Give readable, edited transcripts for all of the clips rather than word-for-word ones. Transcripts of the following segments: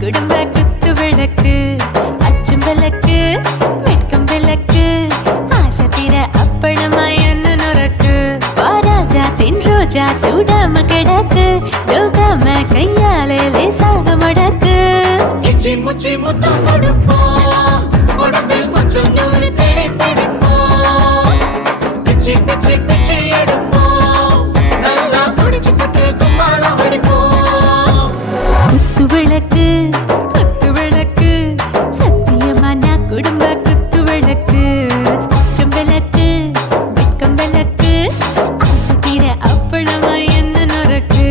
குடும்ப குத்து விளக்கு அச்சும் விளக்கு வெட்கம் விளக்கு ஆசை தீர அப்பளமா என்ன நுறக்கு வாராஜா தின் ரோஜா சூடாம கிடக்கு தூக்காம கையாலே லேசாக மடக்கு இச்சி முச்சி முத்தம் கொடுப்போம் உடம்பில் கொஞ்சம் நூறு தேடி பிடிப்போம் பிச்சி பிச்சி பிச்சி எடுப்போம் நல்லா குடிச்சு பட்டு கும்பாலம் அடிப்போம் குத்து விளக்கு குத்து விளக்கு சத்தியமான குடும்ப குத்து விளக்கு அச்சம் விளக்கு வெட்கம் விளக்கு ஆசை தீர அப்பளமா என்ன நுறக்கு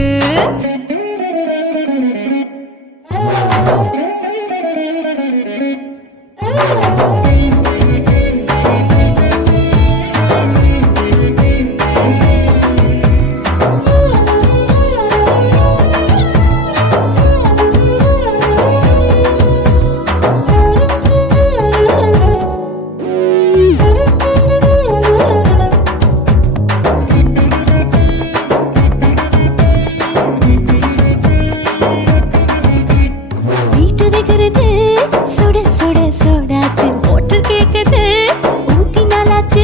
சுட சுட சுடாச்சு மோட்டர் கேக்குது ஊத்தி நாளாச்சு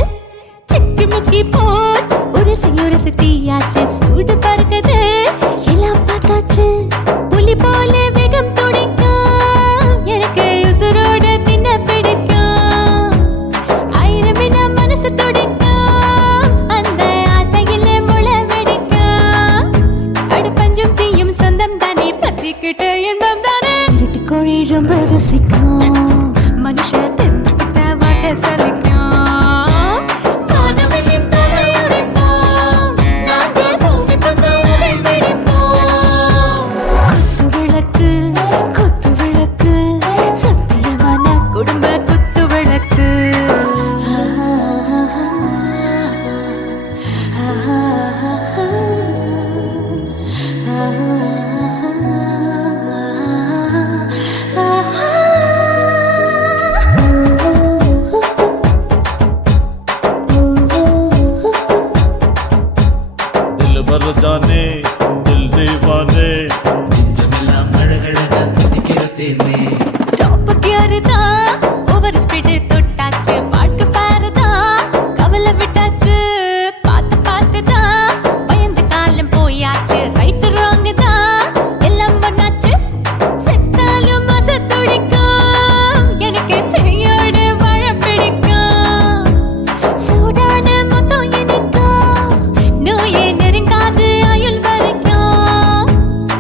சிக்கி முக்கி போர் உரசி தீயாச்சு சூடு பறக்குது எல்லாம் பார்த்தாச்சு புலி போல வேகம் துடிக்கும் எனக்கு உசுரோட தின்ன பிடிக்கும் ஆயிரம் வினா மனசு துடிக்கும் அந்த ஆசையிலே முளை வெடிக்கும் அடு பஞ்சும் தீயும் சொந்தம் தானே பத்திக்கிட்டு இன்பம் தானே கோழி ரொம்ப ருசிக்கும் மனுஷ தெரிஞ்சுக்கிட்ட வாக்க சலிக்கும் வானவெளியின் தலை உடைப்போம் நாங்கள் பூமி தந்த உடை வெடிப்போம் குத்து விளக்கு சத்தியமான குடும்ப குத்து விளக்கு जाने दिल दीवाने நெஞ்சமெல்லாம் அழகழகா துடிக்கிறதேனே டாப் கியர் தான் ஓவர் ஸ்பீட் தொட்டாச்சு பாட்டு பாரு தான் கவலை விட்டாச்சு பார்த்து தான் பயந்து காலம் போயாச்சு ரைட் ராங் தான் எல்லாம் பண்ணாச்சு செத்தாலும் மச துடிக்கும் எனக்கு பெரியோடு வாழ பிடிக்கும் சூடான மொத்தம் எனக்கும் நோயே நெருங்காது ஆயுள் வரைக்கும்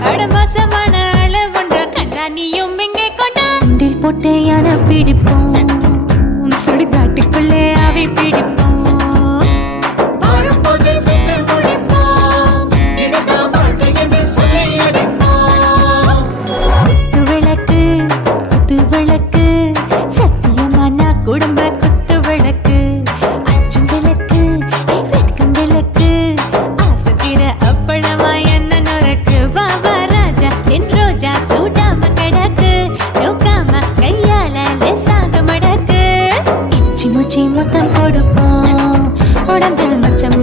அடமாசமான அளவுண்ட கண்ணானியும் இங்கே கொண்ட உண்டில் போட்டு யானை பிடிப்போம் சுடுகாட்டுக்குள்ளே அவை பிடிப்போம் வரும்போது செத்து முடிப்போம் இதுதான் வாழ்க்கை என்று சொல்லி அடிப்போம் குத்து விளக்கு சத்தியமான குடும்ப குத்து விளக்கு அச்சும் விளக்கு வெட்கம் விளக்கு ஆசை தீர அப்பளமா என்ன நுறக்கு வா ராஜா என் ரோஜா சூடாம கிடக்கு நோக்காம கையால லேசாக மடக்கு இச்சி முச்சி மொத்தம் கொடுப்போம் உடம்பில் மச்சம்